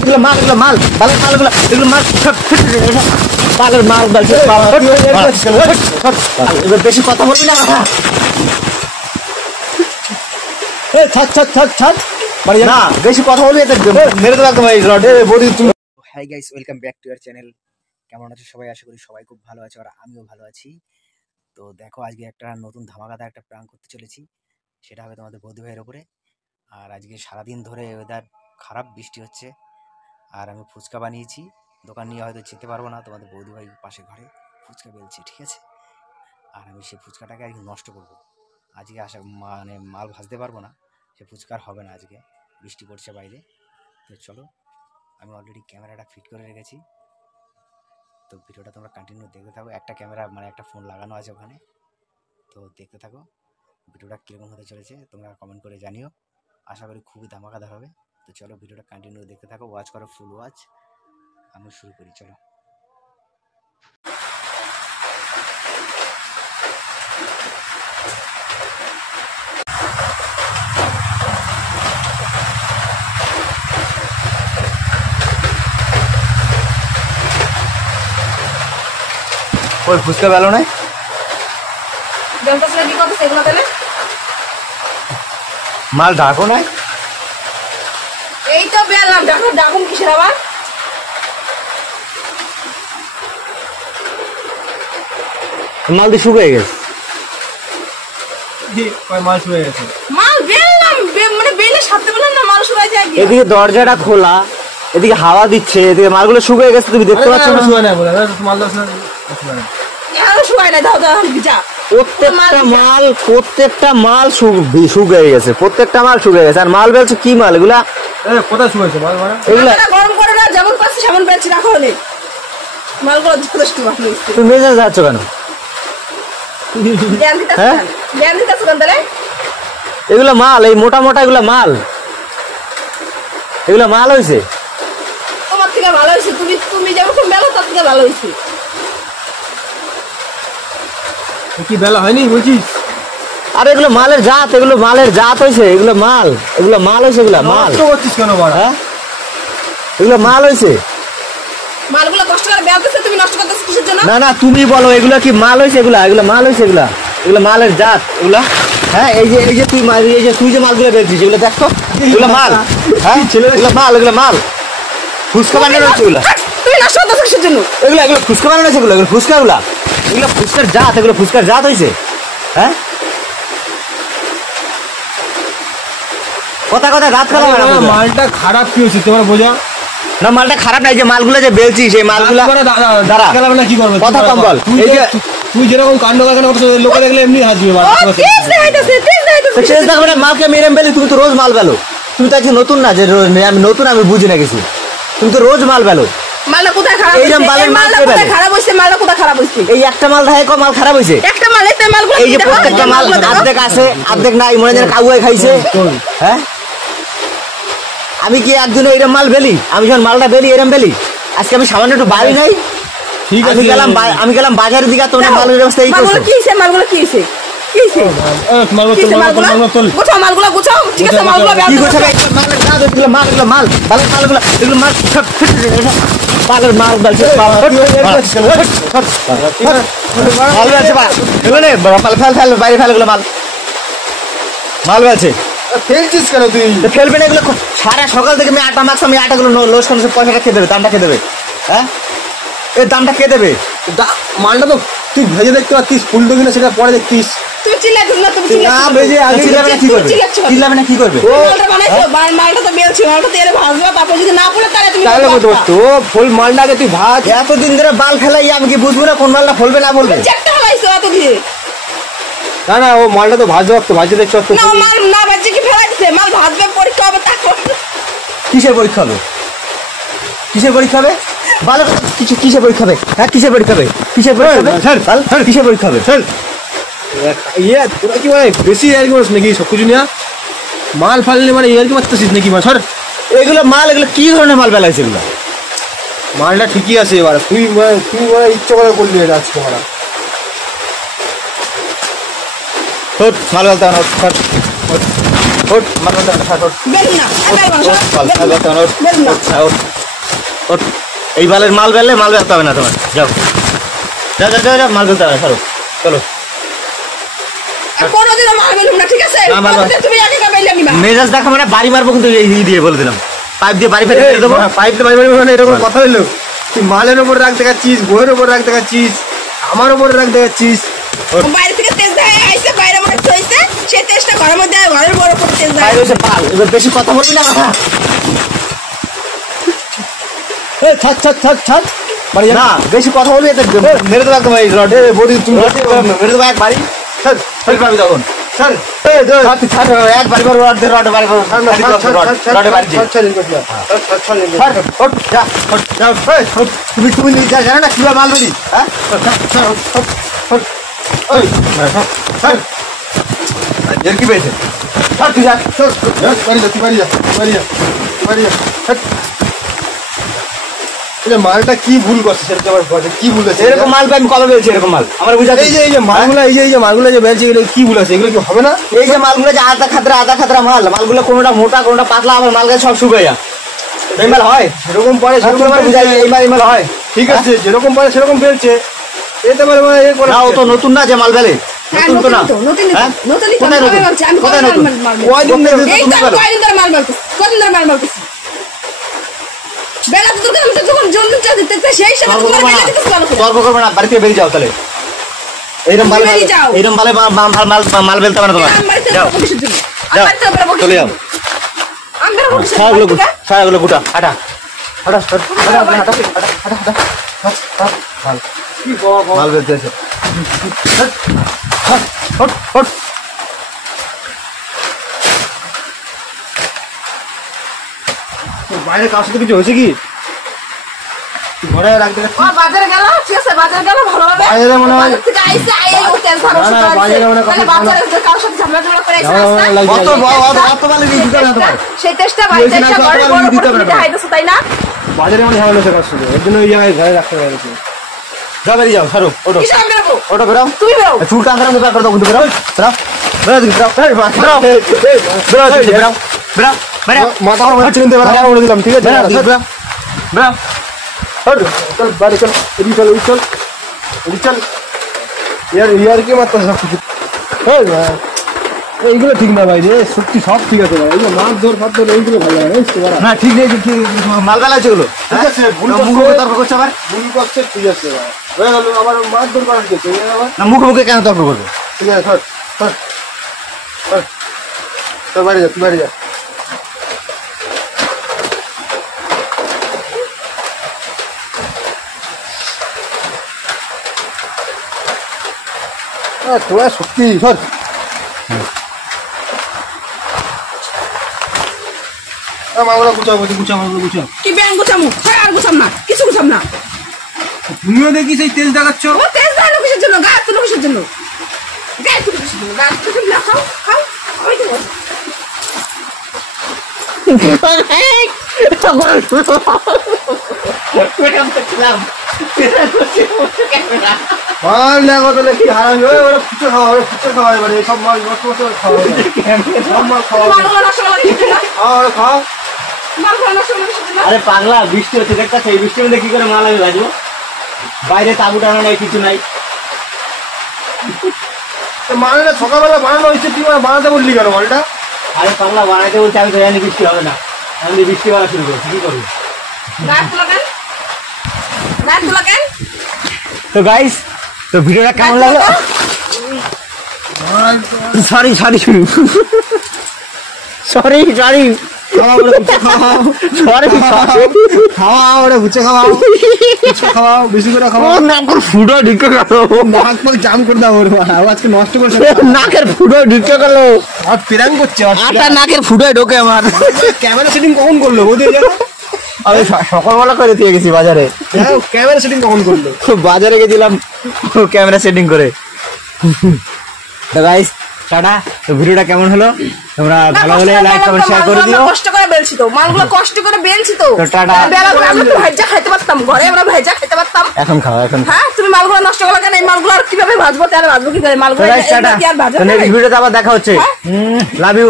এগুলো মাল ভালো মালগুলো এগুলো মাল পাগল মাল বলছে বেশি কথা বলবি না না বেশি কথা বলবি মেরে তো একদম এই রড বডি তুমি। Hi guys, welcome back to our channel. কেমন আছো সবাই? আশা করি সবাই খুব ভালো আছে আর আমিও ভালো আছি। তো দেখো, আজকে একটা নতুন ধামাকাদার একটা প্র্যাঙ্ক করতে চলেছি, সেটা হবে তোমাদের বৌদি ভাইয়ের ওপরে। আর আজকে সারাদিন ধরে ওয়েদার খারাপ, বৃষ্টি হচ্ছে, আর আমি ফুচকা বানিয়েছি। দোকান নিয়ে হয়তো যেতে পারবো না, তোমাদের বৌদি ভাই পাশে ঘরে ফুচকা বেলছে, ঠিক আছে? আর আমি সেই ফুচকাটাকে আজকে নষ্ট করবো। আজকে মানে মাল ভাজতে পারবো না, সে ফুচকার হবে না, আজকে বৃষ্টি পড়ছে বাইরে। তো চলো, আমি অলরেডি ক্যামেরাটা ফিট করে রেখেছি, তো ভিডিওটা তোমরা কন্টিনিউ দেখতে থাকো। একটা ক্যামেরা মানে একটা ফোন লাগানো আছে ওখানে, তো দেখতে থাকো ভিডিওটা কীরকম হতে চলেছে, তোমরা কমেন্ট করে জানিও। আশা করি খুবই ধামাকাদার হবে। তো চলো, ভিডিওটা কন্টিনিউ দেখতে থাকো, ওয়াচ করো, ফুল ওয়াচ। আমি শুরু করি, চলো। ওই ফুচকা বেলো নাই মাল ঢাকো নাই, এই তো বেললাম, ডাকুন কিসের আবার? মাল দিয়ে শুকিয়ে গেছে। মাল বেললাম, মানে বেলে সাথে বললাম না, মাল শুকাই যায়। এদিকে দরজাটা খোলা, এদিকে হাওয়া দিচ্ছে, এদিকে মালগুলো শুকিয়ে গেছে, তুমি দেখতে পাচ্ছ না? প্রত্যেকটা মাল শুকিয়ে গেছে, প্রত্যেকটা মাল শুকিয়ে গেছে। আর মাল বেলছে কি মাল এগুলা? কোথায় শুকাইছে মাল? এগুলা গরম করে না, যেমন পাচ্ছি সেমন বেলছি, রাখো হলে মালগুলো যথেষ্ট ভালো হয়েছে। তুমি মেজাজ যাচ্ছ কেন? এগুলা মাল, এই মোটা মোটা এগুলা মাল, এগুলা মাল হয়েছে। তোমার থেকে ভালো হয়েছে, তুমি যেমন বেলো তার থেকে ভালো হয়েছে। কি বেলা হয়নি বলছিস? আরে এগুলো মালের জাত, এগুলো মালের জাত হয়েছে, এগুলো মাল হয়েছে, এগুলা মাল করছিস কেন? হ্যাঁ, এগুলো মাল হয়েছে। মালগুলো কষ্ট করে বেলতেছে, তুমি নষ্ট করতেছ কিসের জন্য? না না, তুমি বলো এগুলা কি মাল হয়েছে? এগুলা মাল হয়েছে, এগুলা মালের জাত এগুলা। হ্যাঁ, এই যে তুই যে মালগুলো বেলছিস, এগুলো দেখো, এগুলো মাল। হ্যাঁ, এগুলো মাল ফুচকা বানানো হচ্ছে, এগুলা তুমি নষ্ট করতেছ কিসের জন্য? এগুলো ফুচকা বানানো হচ্ছে, এগুলো ফুচকার জাত, এগুলো ফুচকার জাত হয়েছে। হ্যাঁ, কথা রাত কালা মালটা খারাপ কি হয়েছে তোমার বোঝা না? মালটা খারাপ নাই, যে মালগুলো যে বেলছি সেই মালগুলো দাঁড়া, কি করবে? কথা কম বল। তুই যেরকম কাণ্ড কারখানা করছিস, লোকে দেখলে এমনি হাসবে। মালকে মেরেম বেলি, তুমি তো রোজ মাল বেলো। তুমি তো আজকে নতুন না, যে আমি নতুন, আমি বুঝি না কিছু। তুমি তো রোজ মাল বেলো। মালটা কোথায় খারাপ হইছে? মালটা কোথায় খারাপ হইছে? এই একটা মাল দেখায় মাল খারাপ হইছে। একটা মাল, এই মালগুলো এই যে প্রত্যেকটা মাল অর্ধেক আছে, অর্ধেক নাই, মনে হয় কাউয়াই খাইছে। হ্যাঁ, আমি কি একদিন এরম মাল বেলি? আমি যখন মালটা বেলি এরম বেলি। আজকে আমি সামান্য একটু বাড়ি নাই, ঠিক আছে, আমি গেলাম বাজারের দিকে, তোমার মালের ব্যবস্থা এই করছে। কি হইছে? মালগুলো কি হইছে? মাল বেলছে, ফেলছিস কেন তুই? ফেলবে না এগুলো। সারা সকাল থেকে আমি আটা মাখছি, আমি আটাগুলো লোস করে পয়সাটা খেয়ে দেবে, দামটা খেয়ে দেবে। হ্যাঁ, এর দামটা কে দেবে? মালটা তো তুই ভেজে দেখতে পাচ্ছিস, ফুলটো কিনা সেটা পরে দেখতিস। তুই চিল্লাছিস না? তুমি চিল্লাবে না কি করবে? মালটা তো বেলছি, মালটা তেলে ভাজবে, তারপর যদি না পড়ে তাহলে তুমি তো ফুল মালটাকে তুই ভাজ। এতদিন ধরে বাল ফেলাই, আমি কি বুঝবো না কোন মালটা ফলবে না ফলবে? চেকটা ফেলাইছো এত দিয়ে। না, ও মালটা তো ভাজবে, ভাজে দেখছো। না, মাল না ভাজে কি ফেলাই দিছে? মাল ভাজবে, পরীক্ষা হবে, তারপর কিসের পরীক্ষা হবে? ভালো কিসের পরীক্ষা হবে? হ্যাঁ, কিসের পরীক্ষা হবে? কিসের পরীক্ষা হবে? তোরা কি মানে বেশি আর কি নাকি সব কিছু নিয়ে মাল ফাললে, মানে ইয়ার কি মারতেছিস নাকি? মানে এগুলো মাল, এগুলো কি ধরনের মাল বেলাইছে? এগুলো মালটা ঠিকই আছে, এবার তুই ইচ্ছা করে করলি এটা আজকে মারা। মাল বেলতে ওঠ মাল বেলতে হবে না, ওঠ বেলুন না একাই বলো ওঠ, মাল বেলতে হবে না, ওঠ, বেলুন না ওঠ, ওঠ, ওঠ। এই বালের মাল বেললে মাল বেলতে হবে না তোমার, যাও যাও যাও যাও, যাও, মাল বেলতে হবে না, ছাড়ো চলো। আর কোনোদিনও মাল বেলুন না ঠিক আছে না, মাল বেল- কোনোদিন তুমি একা একা বেলে নিবা মেজাজ দেখা মানে বাড়ি মারবো কিন্তু এই দিয়ে বলে দিলাম, পাইপ দিয়ে বাড়ি ফেলে দেবো। পাইপ তো পাইপ মানে এরকম কথা হইলো, তুই মালের উপর রাখ দেখাচ্ছিস, বইয়ের উপর রাখ দেখাচ্ছিস, আমার উপর রাখ দেখাচ্ছিস। বাইরে থেকে তেজ দেয় আইছে বাইরে মনে চইছে সেই তেজটা ঘরের মধ্যে ঘরের বড় করে তেজ দেয় বাইরে এসে পাল, এবার বেশি কথা বলবি না কথা। এই ছাড় ছাড় ছাড় ছাড়, বাড়ি যা। না বেশি কথা বলবি এটা মেরে দেবো একদম, এই রড বৌদি তুমি মেরে দেবো একবারই, ছাড় ফেল পাবি তখন। ছাড়, ছাড়, তুই ছাড়, একবারই মারবো, রড দিয়ে, রড বাড়ি মারবো, রডে বাড়ি দিয়ে। ছাড়, ওঠ, যা, ওঠ, যাও, এই, ওঠ, তুমি নিজে জানো না কিভাবে মাল বেরি, হ্যাঁ? ছাড়, ওঠ, ওঠ, ওঠ, ওই, ছাড়। এর কি পেয়েছে? ছাড়, তুই যা, মালটা কি ভুল করছে সেটা তোমার কথা, কি ভুল আছে? এরকম মাল আমি কবে বেলছি এরকম মাল? আমার বুঝা এই যে মালগুলো, এই যে মালগুলো যে বেলছে, এগুলো কি ভুল আছে? এগুলো কি হবে না? এই যে মালগুলো যে আধা খাতরা মাল, মালগুলো কোনোটা মোটা কোনোটা পাতলা, আমার মাল গাছ সব শুকিয়ে যায়। এই মাল হয় সেরকম পারে আর সেরকম তোমার বুঝাই, এই মাল হয় ঠিক আছে, যেরকম পারে সেরকম বেলছে। এতে পারে মানে এ করে না, ও তো নতুন না যে মাল বেলে, হ্যাঁ, নতুন তো না। নতুন হ্যাঁ? নতুন কোথায় নতুন? আমি কোথায় নতুন? কয়দিন ধরে এই তুমি তো বেলো? কয়দিন ধরে মাল মারতেছি কদিন ধরে মাল মারতেছি বেলা তো তোর কাছে যখন জন্য দিতে সেই সময় তর্ক তোমার করবে বেলা না, দিতে ভালো করে তর্ক করবে না, বাড়ি থেকে বেরিয়ে যাও তাহলে। এইরকম মাল, তুমি বেরিয়ে যাও। এইরকম মালে মাল বেলতে হবে না তোমার, আমি বাড়িতে যাও, বকিসের জন্য যাও, আমি বাড়িতে বেরোবো চলে যাও। আমি বেরোবো কিসের জন্য? সারাগুলো বাড়িতে? সারাগুলো গুটা, হাঁটা হাঁটা হাঁটা হাঁটা হাঁটা, কি বাবা, মাল বেলতে আছে। হট হট, বাইরে কার সাথে কিছু হয়েছে কি? ঘরে রাখতে ও বাজারে গেল ঠিক আছে বাজারে গেল ভালো হবে বাজারে মনে হয়- বাজার থেকে আইসে আই ও তেল ধারো না, না, বাজারে মনে হয় মানে কত- বাজারে যে কারোর সাথে ঝামেলা করে আইসে ঝামেলা রাস্তায়। লাগছে। অত মালে নিয়ে দিতে হবে না তোমার। সেই টেস্টটা কি ভাই হয়েছে না, টেস্টটা কত ঘরে মাল বড় দিতে করে হবে না দিতে তোমার। হাইতেছো তাই না বাজারে মানে ঝামেলা হচ্ছে কার সাথে, এর জন্য ওই জায়গায় ঘরে রাখতে পারছে। যাও বেরিয়ে যাও, ছাড়ো, ওঠো কিসে আমি বেরোবো ওঠো, বেরাও। তুমি বেরো চুল কাঁদরাম ব্যাপার করে দাও কিন্তু, বেরাও বেরাও বেরাও দিকে, বেরাও বেরাও বেরাও দিকে, বেরাও বেরাও বেরাও মাথা আমার মনে চিনতে পারা বলে দিলাম, ঠিক আছে? বেরাও দিকে, বেরাও বেরাও। চল বাড়ি চল, এদিকে চল, ওই চল, এদিকে চল। ইয়ার কি মাত্রা সব কিছু। এই ভাই, এইগুলো ঠিক না ভাই রে, সত্যি সব ঠিক আছে ভাই, এইগুলো মাছ ধর ফাত ধর এইগুলো ভালো লাগে না, বুঝতে পারা? না ঠিক নেই, ঠিক মাল বেলা আছে ওগুলো, ঠিক আছে, ভুল না, করছে। মুখে তর্ক করছে আবার, ভুল করছে, ঠিক আছে ভাই, হয়ে গেল, আবার মাছ ধর করার কি আছে? এই আবার না মুখে মুখে কেন তর্ক করবে? ঠিক আছে, সর সর সর, তোর বাড়ি যা, তুই বাড়ি যা। তোরা সত্যি সর। মামলা গুছাও, বলছি গুছাও, মামলা গুছাও। কি ব্যাং গুছামু আর গুছাম না কিছু গুছাম না তুমিও দেখি সেই তেল দেখাচ্ছ। ও তেজ দাও কিসের জন্য গা তুলো কিসের জন্য গা তুলো কিসের জন্য গা তুলো না খাও খাও ওই তো মাল দেখো তাহলে কি হারামি, ওরা ফুচে খাওয়া হবে, ফুচে খাওয়া এবারে সব মাল নষ্ট নষ্ট খাওয়া হবে, সব মাল খাওয়া হবে। মালগুলো নষ্ট করে কিসের জন্য খাও খাও। মালগুলো নষ্ট করে কিসের জন্য আরে পাগলা, বৃষ্টি হচ্ছে দেখতেছে, এই বৃষ্টির মধ্যে কি করে মাল আমি বাজবো? বাইরে তাবু টানা নাই, কিছু নাই। মালটা সকালবেলা বানানো হয়েছে, তুই মানে বানাতে বললি কেন মালটা? আরে পাগলা, বানাইতে বলছে, আমি তো জানি বৃষ্টি হবে না, আমি বৃষ্টি বানা শুরু করছি, কি করবো? গা তুলো কেন গা তুলো কেন তো গাইস, তো ভিডিওটা কেমন লাগলো? সরি সরি সরি সরি খাওয়া ওরে ফুচে খাওয়াও, সরি খাওয়াও ওরে ফুচে খাওয়াও, ফুচে খাওয়াও, বেশি করে খাওয়াও। ফুটো ঢুকে গেল, নাক পাক জাম করে দাও ওর মা, আজকে নষ্ট করছে। নাকের ফুটো ঢুকে গেল, আর প্রাং করছে, আটা নাকের ফুটোয় ঢোকে আমার। ক্যামেরা সেটিং কখন করলো বৌদি? আমি সকালবেলা করে দিয়ে গেছি বাজারে, ক্যামেরা সেটিং কখন করলো? বাজারে গেছিলাম ক্যামেরা সেটিং করে। তো গাইস টাটা, তো ভিডিওটা কেমন হলো তোমরা ভালো হলে লাইক কমেন্ট শেয়ার করে দিও। কষ্ট করে বেলছি তো মালগুলো কষ্ট করে বেলছি তো তো টাটা। বেলাগুলো আমরা তো ভেজা খাইতে পারতাম ঘরে আমরা ভেজা খেতে পারতাম এখন খাও, এখন হ্যাঁ তুমি মালগুলো নষ্ট করলে কেন এই মালগুলো আর কিভাবে ভাজবো তাহলে ভাজবো কি করে মালগুলো টাটা। কি আর ভাজা তো নেক্সট ভিডিওতে আবার দেখা হচ্ছে, লাভ ইউ।